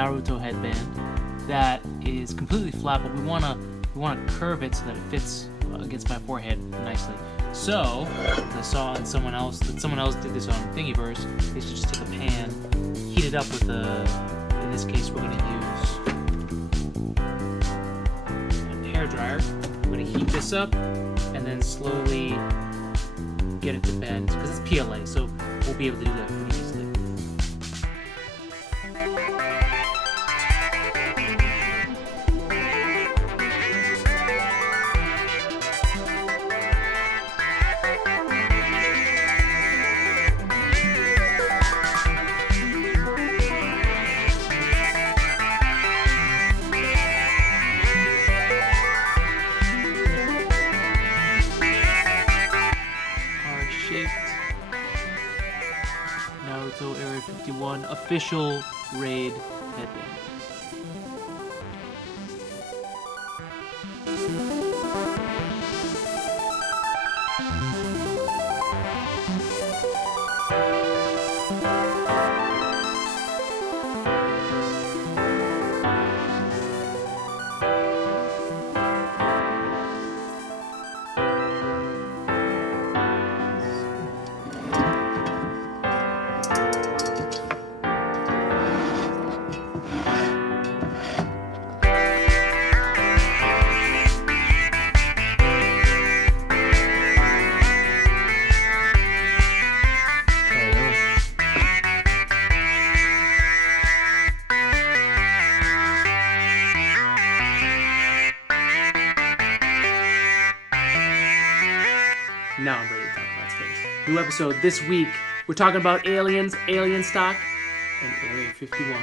Naruto headband that is completely flat, but we wanna curve it so that it fits against my forehead nicely. So, I saw that someone else did this on Thingiverse. They should just take a pan, heat it up with in this case we're gonna use a hairdryer. We're gonna heat this up and then slowly get it to bend, because it's PLA, so we'll be able to do that pretty easily. Naruto Area 51 official raid headband. Now I'm ready to talk about space. New episode this week. We're talking about aliens, alien stock, and Area 51.